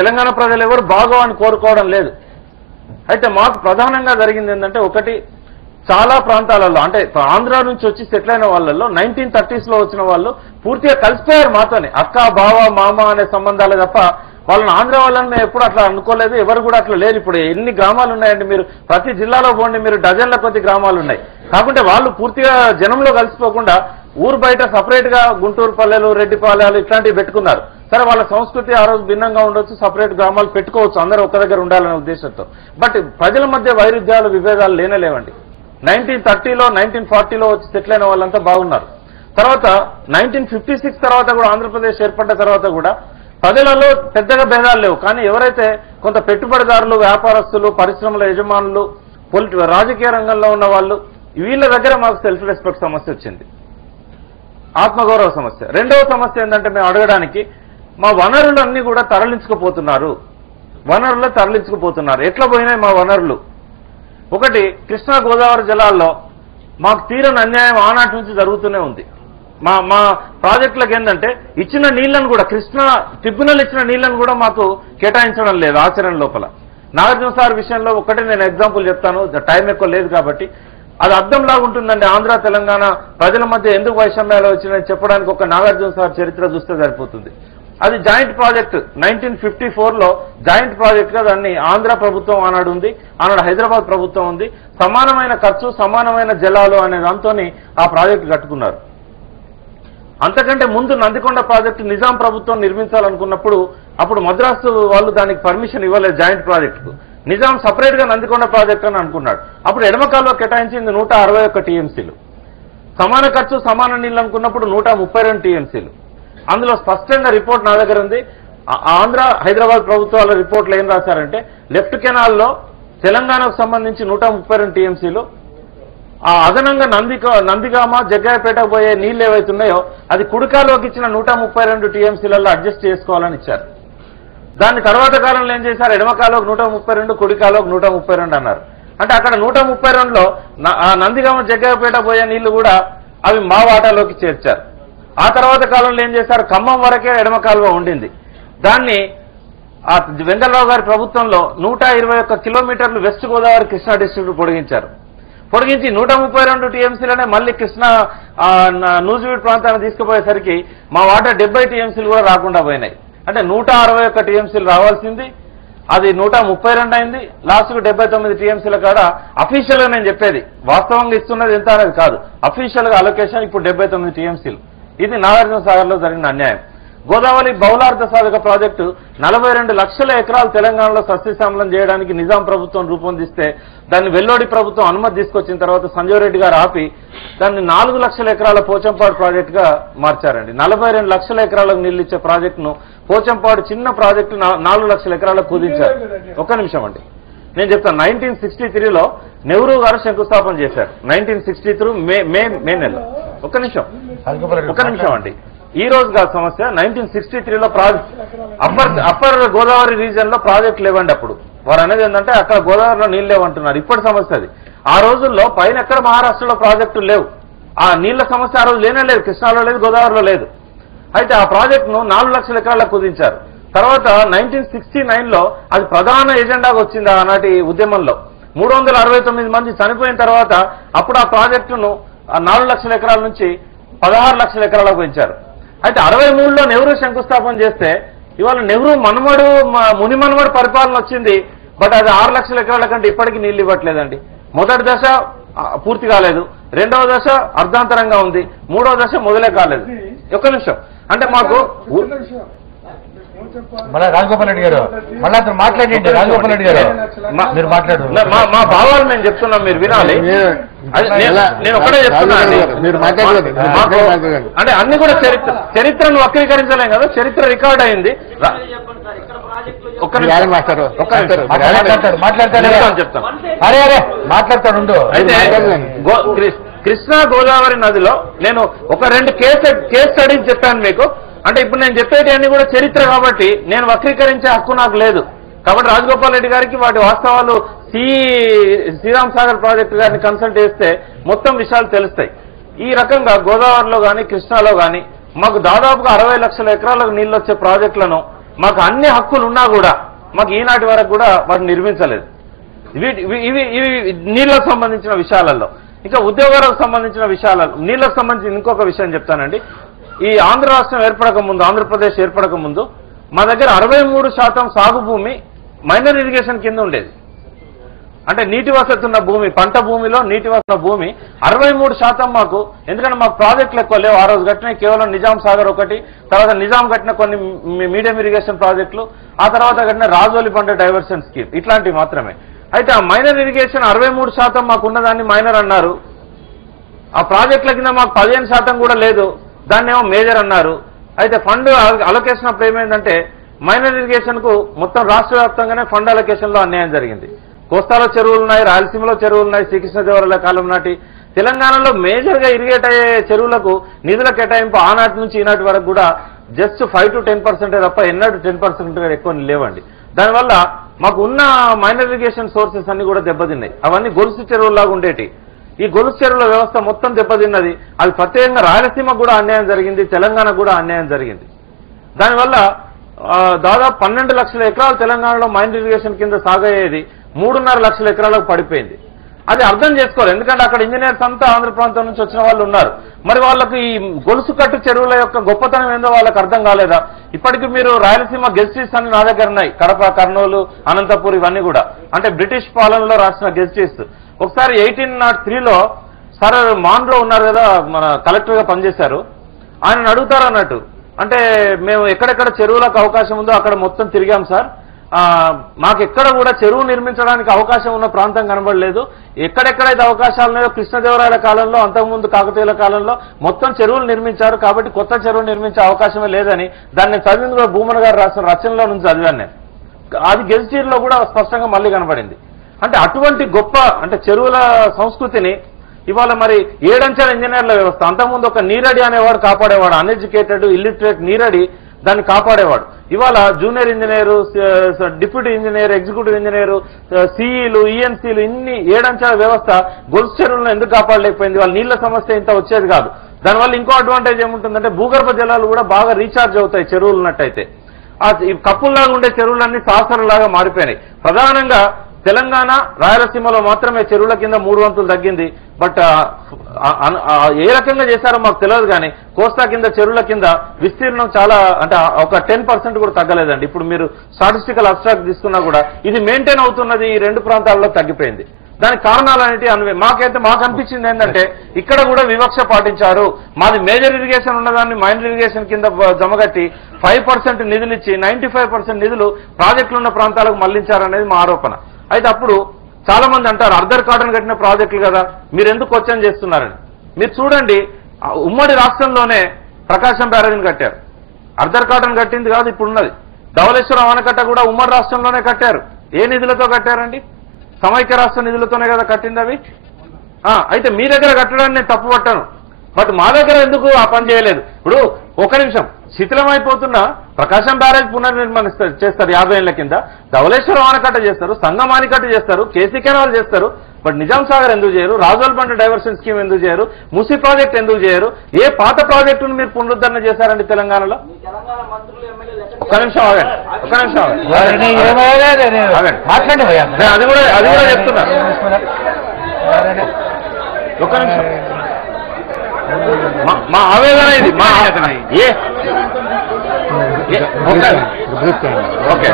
తెలంగాణ ప్రజలు ఎవరు బాగోవని కోరుకోవడం లేదు. అయితే మాకు ప్రధానంగా జరిగింది ఏంటంటే, ఒకటి చాలా ప్రాంతాలలో అంటే ఆంధ్ర నుంచి వచ్చి సెటిల్ అయిన వాళ్ళలో 1930s లో వచ్చిన వాళ్ళు పూర్తిగా కలిసిపోయారు మాతోనే. అక్క, బావ, మామ అనే సంబంధాలే తప్ప వాళ్ళని ఆంధ్ర వాళ్ళని మేము ఎప్పుడు అట్లా అనుకోలేదు. ఎవరు కూడా అట్లా లేరు. ఇప్పుడు ఎన్ని గ్రామాలు ఉన్నాయండి, మీరు ప్రతి జిల్లాలో పోండి, మీరు డజన్ల కొద్ది గ్రామాలు ఉన్నాయి. కాకుంటే వాళ్ళు పూర్తిగా జనంలో కలిసిపోకుండా ఊరు బయట సపరేట్ గా గుంటూరు పల్లెలు, రెడ్డిపాలెలు ఇట్లాంటివి పెట్టుకున్నారు. సరే, వాళ్ళ సంస్కృతి ఆ రోజు భిన్నంగా ఉండొచ్చు, సపరేట్ గ్రామాలు పెట్టుకోవచ్చు, అందరూ ఒక దగ్గర ఉండాలనే ఉద్దేశంతో. బట్ ప్రజల మధ్య వైరుధ్యాలు, విభేదాలు లేనేలేవండి. 1930లో 1940లో వచ్చి సెటిల్ అయిన వాళ్ళంతా బాగున్నారు. తర్వాత 1956 తర్వాత కూడా ఆంధ్రప్రదేశ్ ఏర్పడ్డ తర్వాత కూడా ప్రజలలో పెద్దగా భేదాలు లేవు. కానీ ఎవరైతే కొంత పెట్టుబడిదారులు, వ్యాపారస్తులు, పరిశ్రమల యజమానులు, రాజకీయ రంగంలో ఉన్న వాళ్ళు, వీళ్ళ దగ్గర మాకు సెల్ఫ్ రెస్పెక్ట్ సమస్య వచ్చింది, ఆత్మగౌరవ సమస్య. రెండవ సమస్య ఏంటంటే, మేము అడగడానికి మా వనరులన్నీ కూడా తరలించుకుపోతున్నారు. ఎట్లా పోయినాయి మా వనరులు? ఒకటి, కృష్ణా గోదావరి జలాల్లో మాకు తీరని అన్యాయం ఆనాటి నుంచి జరుగుతూనే ఉంది. మా ప్రాజెక్టులకు ఏంటంటే ఇచ్చిన నీళ్లను కూడా, కృష్ణా ట్రిబ్యునల్ ఇచ్చిన నీళ్లను కూడా మాకు కేటాయించడం లేదు ఆచరణ లోపల. నాగార్జున సార్ విషయంలో ఒకటి నేను ఎగ్జాంపుల్ చెప్తాను, టైం ఎక్కువ లేదు కాబట్టి. అది అర్థంలాగా ఉంటుందండి. ఆంధ్ర తెలంగాణ ప్రజల మధ్య ఎందుకు వైషమ్యాలు వచ్చినాయని చెప్పడానికి ఒక నాగార్జున సార్ చరిత్ర చూస్తే సరిపోతుంది. అది జాయింట్ ప్రాజెక్ట్ 1954లో జాయింట్ ప్రాజెక్ట్ గా దాన్ని ఆంధ్ర ప్రభుత్వం ఆనాడు ఉంది, ఆనాడు హైదరాబాద్ ప్రభుత్వం ఉంది. సమానమైన ఖర్చు, సమానమైన జలాలు అనే దాంతో ఆ ప్రాజెక్టు కట్టుకున్నారు. అంతకంటే ముందు నందికొండ ప్రాజెక్టు నిజాం ప్రభుత్వం నిర్మించాలనుకున్నప్పుడు అప్పుడు మద్రాసు వాళ్ళు దానికి పర్మిషన్ ఇవ్వలేదు జాయింట్ ప్రాజెక్టుకు. నిజాం సపరేట్ గా నందికొండ ప్రాజెక్ట్ అని అనుకున్నాడు. అప్పుడు ఎడమకాల్లో కేటాయించింది 161 టీఎంసీలు. సమాన ఖర్చు, సమాన నీళ్ళు అనుకున్నప్పుడు 132 టీఎంసీలు. అందులో స్పష్టంగా రిపోర్ట్ నా దగ్గర ఉంది. ఆంధ్ర, హైదరాబాద్ ప్రభుత్వాల రిపోర్ట్లు ఏం రాశారంటే, లెఫ్ట్ కెనాల్లో తెలంగాణకు సంబంధించి 132 టీఎంసీలు, ఆ అదనంగా నందిగామ, జగ్గాయపేటకు పోయే నీళ్లు ఏవైతున్నాయో అది కుడికాలోకి ఇచ్చిన 132 టీఎంసీలలో అడ్జస్ట్ చేసుకోవాలని ఇచ్చారు. దాని తర్వాత కాలంలో ఏం చేశారు, ఎడమకాలోకి 132, కుడికాలోకి 132 అన్నారు. అంటే అక్కడ 132లో నందిగామ, జగ్గాయపేట పోయే నీళ్లు కూడా అవి మా వాటాలోకి చేర్చారు. ఆ తర్వాత కాలంలో ఏం చేశారు, ఖమ్మం వరకే ఎడమ కాలువ ఉండింది. దాన్ని ఆ వెంగళరావు గారి ప్రభుత్వంలో 121 కిలోమీటర్లు వెస్ట్ గోదావరి కృష్ణా డిస్ట్రిక్ట్ పొడిగించి 132 టీఎంసీలనే మళ్ళీ కృష్ణా నూజివీడ్ ప్రాంతాన్ని తీసుకుపోయేసరికి మా వాటా 70 టీఎంసీలు కూడా రాకుండా పోయినాయి. అంటే 161 టీఎంసీలు రావాల్సింది అది 132 అయింది. లాస్ట్కు 79 టీఎంసీల కాడ అఫీషియల్ గా నేను చెప్పేది, వాస్తవంగా ఇస్తున్నది ఎంత అనేది కాదు, అఫీషియల్ గా అలొకేషన్ ఇప్పుడు 79 టీఎంసీలు. ఇది నాగార్జున సాగర్ లో జరిగిన అన్యాయం. గోదావరి బహుళార్థ సాధక ప్రాజెక్టు 42 లక్షల ఎకరాలు తెలంగాణలో సస్యశ్యామలం చేయడానికి నిజాం ప్రభుత్వం రూపొందిస్తే దాన్ని వెల్లోడి ప్రభుత్వం అనుమతి తీసుకొచ్చిన తర్వాత సంజయ్ రెడ్డి గారు ఆపి దాన్ని 4 లక్షల ఎకరాల పోచంపాడు ప్రాజెక్ట్ గా మార్చారండి. 42 లక్షల ఎకరాలకు నీళ్లు ఇచ్చే ప్రాజెక్టును పోచంపాడు చిన్న ప్రాజెక్టు 4 లక్షల ఎకరాలకు కుదించారు. ఒక్క నిమిషం అండి, నేను చెప్తాను. 1963లో నెహ్రూ గారు శంకుస్థాపన చేశారు. 1963 మే నెలలో. ఒక్క నిమిషం అండి, ఈ రోజు కాదు సమస్య. 1963లో అప్పర్ గోదావరి రీజియన్ లో ప్రాజెక్టు లేవండి. అప్పుడు వారు అనేది ఏంటంటే అక్కడ గోదావరిలో నీళ్ళు లేవంటున్నారు. ఇప్పటి సమస్య అది. ఆ రోజుల్లో పైన ఎక్కడ మహారాష్ట్రలో ప్రాజెక్టులు లేవు. ఆ నీళ్ల సమస్య ఆ రోజు లేనే లేదు, కృష్ణాలో లేదు, గోదావరిలో లేదు. అయితే ఆ ప్రాజెక్టును 4 లక్షల ఎకరాలకు కుదించారు. తర్వాత 1969లో అది ప్రధాన ఎజెండాగా వచ్చింది ఆనాటి ఉద్యమంలో. 369 మంది చనిపోయిన తర్వాత అప్పుడు ఆ ప్రాజెక్టును 4 లక్షల ఎకరాల నుంచి 16 లక్షల ఎకరాలకు పెంచారు. అయితే 63లో నెహ్రూ శంకుస్థాపన చేస్తే ఇవాళ నెహ్రూ ముని మనమడు పరిపాలన వచ్చింది. బట్ అది 6 లక్షల ఎకరాల కంటే ఇప్పటికీ నీళ్లు ఇవ్వట్లేదండి. మొదటి దశ పూర్తి కాలేదు, రెండవ దశ అర్ధాంతరంగా ఉంది, మూడవ దశ మొదలే కాలేదు. ఒక్క నిమిషం, అంటే మాకు రాజగోపాల్ రెడ్డి గారు మళ్ళీ అతను మాట్లాడండి. రాజగోపాల్ రెడ్డి గారు మీరు మాట్లాడు. మా భావాలు మేము చెప్తున్నాం, మీరు వినాలి. నేను ఒకటే చెప్తున్నాను, అంటే అన్ని కూడా చరిత్రను వక్రీకరించలేం కదా, చరిత్ర రికార్డ్ అయింది. మాట్లాడతాడు. అయితే కృష్ణా గోదావరి నదిలో నేను ఒక 2 కేస్ స్టడీస్ చెప్పాను మీకు. అంటే ఇప్పుడు నేను చెప్పేటి అన్ని కూడా చరిత్ర కాబట్టి నేను వక్రీకరించే హక్కు నాకు లేదు. కాబట్టి రాజగోపాల్ రెడ్డి గారికి వాటి వాస్తవాలు శ్రీరామ్ సాగర్ ప్రాజెక్టు గారిని కన్సల్ట్ చేస్తే మొత్తం విషయాలు తెలుస్తాయి. ఈ రకంగా గోదావరిలో కానీ కృష్ణాలో కానీ మాకు దాదాపుగా 60 లక్షల ఎకరాలకు నీళ్లు వచ్చే ప్రాజెక్టులను మాకు అన్ని హక్కులు ఉన్నా కూడా మాకు ఈనాటి వరకు కూడా వాటిని నిర్మించలేదు. ఇవి నీళ్లకు సంబంధించిన విషయాలలో. ఇంకా ఉద్యోగాలకు సంబంధించిన విషయాలలో నీళ్లకు సంబంధించి ఇంకొక విషయం చెప్తానండి. ఈ ఆంధ్ర రాష్ట్రం ఏర్పడక ముందు, ఆంధ్రప్రదేశ్ ఏర్పడక ముందు మా దగ్గర 63% సాగు భూమి మైనర్ ఇరిగేషన్ కింద ఉండేది. అంటే నీటి వసతి ఉన్న భూమి, పంట భూమిలో నీటి వసతి భూమి 63% మాకు. ఎందుకంటే మాకు ప్రాజెక్టులు ఎక్కువ లేవు. ఆ రోజు కట్టిన కేవలం నిజాం సాగర్ ఒకటి, తర్వాత నిజాం కట్టిన కొన్ని మీడియం ఇరిగేషన్ ప్రాజెక్టులు, ఆ తర్వాత కట్టిన రాజోలి పంట డైవర్షన్ స్కీమ్, ఇట్లాంటివి మాత్రమే. అయితే ఆ మైనర్ ఇరిగేషన్ 63% మాకు ఉన్నదాన్ని మైనర్ అన్నారు. ఆ ప్రాజెక్టుల కింద మాకు 15% కూడా లేదు, దాన్ని ఏమో మేజర్ అన్నారు. అయితే ఫండ్ అలొకేషన్ అప్పుడు ఏమైందంటే మైనర్ ఇరిగేషన్ కు మొత్తం రాష్ట్ర వ్యాప్తంగానే ఫండ్ అలొకేషన్ లో అన్యాయం జరిగింది. కోస్తాలో చెరువులు ఉన్నాయి, రాయలసీమలో చెరువులు ఉన్నాయి. శ్రీకృష్ణదేవరాయల కాలం నాటి తెలంగాణలో మేజర్ గా ఇరిగేట్ అయ్యే చెరువులకు నిధుల కేటాయింపు ఆనాటి నుంచి ఈనాటి వరకు కూడా జస్ట్ 5 to 10% తప్ప ఎన్నడూ 10% ఎక్కువ లేవండి. దానివల్ల మాకు ఉన్న మైనర్ ఇరిగేషన్ సోర్సెస్ అన్ని కూడా దెబ్బతిన్నాయి. అవన్నీ గొలుసు చెరువుల్లాగా ఉండేటి. ఈ గొలుసు చెరువుల వ్యవస్థ మొత్తం దెబ్బతిన్నది. అది ప్రత్యేకంగా రాయలసీమకు కూడా అన్యాయం జరిగింది, తెలంగాణకు కూడా అన్యాయం జరిగింది. దానివల్ల దాదాపు 12 లక్షల ఎకరాలు తెలంగాణలో మైనర్ ఇరిగేషన్ కింద సాగయ్యేది 3.5 లక్షల ఎకరాలకు పడిపోయింది. అది అర్థం చేసుకోవాలి. ఎందుకంటే అక్కడ ఇంజనీర్స్ అంతా ఆంధ్ర ప్రాంతం నుంచి వచ్చిన వాళ్ళు ఉన్నారు. మరి వాళ్ళకి ఈ గొలుసు కట్టు చెరువుల యొక్క గొప్పతనం ఏందో వాళ్ళకి అర్థం కాలేదా? ఇప్పటికీ మీరు రాయలసీమ గెస్టీస్ అని నా దగ్గర ఉన్నాయి. కడప, కర్నూలు, అనంతపూర్ ఇవన్నీ కూడా అంటే బ్రిటిష్ పాలనలో రాసిన గెస్టీస్. ఒకసారి 1803లో సార్ మాన్లో ఉన్నారు కదా, మన కలెక్టర్ గా పనిచేశారు. ఆయన అడుగుతారు అన్నట్టు, అంటే మేము ఎక్కడెక్కడ చెరువులకు అవకాశం ఉందో అక్కడ మొత్తం తిరిగాం సార్, మాకెక్కడ కూడా చెరువు నిర్మించడానికి అవకాశం ఉన్న ప్రాంతం కనబడలేదు. ఎక్కడెక్కడైతే అవకాశాలు ఉన్నాయో కృష్ణదేవరాయల కాలంలో, అంతకుముందు కాకతీయుల కాలంలో మొత్తం చెరువులు నిర్మించారు, కాబట్టి కొత్త చెరువు నిర్మించే అవకాశమే లేదని దాన్ని చదివింది కూడా భూమన్ గారు రాసిన రచనలో నుంచి చదివాను నేను. అది గెజిటీర్లో కూడా స్పష్టంగా మళ్ళీ కనబడింది. అంటే అటువంటి గొప్ప అంటే చెరువుల సంస్కృతిని ఇవాళ మరి 7 అంచెల ఇంజనీర్ల వ్యవస్థ. అంతకుముందు ఒక నీరడి అనేవాడు కాపాడేవాడు, అన్ఎడ్యుకేటెడ్ ఇల్లిటరేట్ నీరడి దాన్ని కాపాడేవాడు. ఇవాళ junior engineer, deputy engineer, executive engineer, సిఈలు, ఈఎన్సీలు, ఇన్ని 7 అంచెల వ్యవస్థ గొలుసు చెరువులను ఎందుకు కాపాడలేకపోయింది? వాళ్ళ నీళ్ల సమస్య ఇంత వచ్చేది కాదు. దానివల్ల ఇంకో అడ్వాంటేజ్ ఏముంటుందంటే భూగర్భ జలాలు కూడా బాగా రీఛార్జ్ అవుతాయి చెరువులు ఉన్నట్టయితే. ఈ కప్పుల్లాగా ఉండే చెరువులన్నీ సాసరలాగా మారిపోయినాయి. ప్రధానంగా తెలంగాణ, రాయలసీమలో మాత్రమే చెరువుల కింద 3 వంతులు తగ్గింది. బట్ ఏ రకంగా చేశారో మాకు తెలియదు కానీ కోస్తా కింద చెరువుల కింద విస్తీర్ణం చాలా అంటే ఒక 10% కూడా తగ్గలేదండి. ఇప్పుడు మీరు స్టాటిస్టికల్ అబ్స్ట్రాక్ట్ తీసుకున్నా కూడా ఇది మెయింటైన్ అవుతున్నది ఈ 2 ప్రాంతాల్లో తగ్గిపోయింది. దానికి కారణాలు అనేవి మాకు అనిపించింది ఏంటంటే ఇక్కడ కూడా వివక్ష పాటించారు. మాది మేజర్ ఇరిగేషన్ ఉన్నదాన్ని మైనర్ ఇరిగేషన్ కింద జమగట్టి 5% నిధులు ఇచ్చి 95% నిధులు ప్రాజెక్టులు ఉన్న ప్రాంతాలకు మళ్లించారనేది మా ఆరోపణ. అయితే అప్పుడు చాలా మంది అంటారు అర్ధర్ కాటన్ కట్టిన ప్రాజెక్టులు కదా, మీరు ఎందుకు క్వశ్చన్ చేస్తున్నారని. మీరు చూడండి, ఉమ్మడి రాష్ట్రంలోనే ప్రకాశం బ్యారేజ్ని కట్టారు. అర్ధర్ కాటన్ కట్టింది కాదు ఇప్పుడున్నది. ధవళేశ్వరం ఆనకట్ట కూడా ఉమ్మడి రాష్ట్రంలోనే కట్టారు. ఏ నిధులతో కట్టారండి? సమైక్య రాష్ట్ర నిధులతోనే కదా కట్టింది అవి. అయితే మీ దగ్గర కట్టడాన్ని నేను తప్పు పట్టాను, బట్ మా దగ్గర ఎందుకు ఆ పని చేయలేదు? ఇప్పుడు ఒక నిమిషం, శిథిలమైపోతున్న ప్రకాశం బ్యారేజ్ పునర్నిర్మాణం చేస్తారు 50 ఏళ్ల కింద, ధవళేశ్వరం ఆనకట్ట చేస్తారు, సంగం ఆనకట్ట చేస్తారు, కేసీ కెనాల్ చేస్తారు, బట్ నిజాం సాగర్ ఎందుకు చేయరు? రాజోల్ పంట డైవర్షన్ స్కీమ్ ఎందుకు చేయరు? మూసీ ప్రాజెక్ట్ ఎందుకు చేయరు? ఏ పాత ప్రాజెక్టును మీరు పునరుద్ధరణ చేశారండి తెలంగాణలో? ఒక నిమిషం ఆగండి, ఒక నిమిషం ఆగండి, అది కూడా చెప్తున్నా. ఒక నిమిషం, మా ఆవేదన ఇది. ఓకే.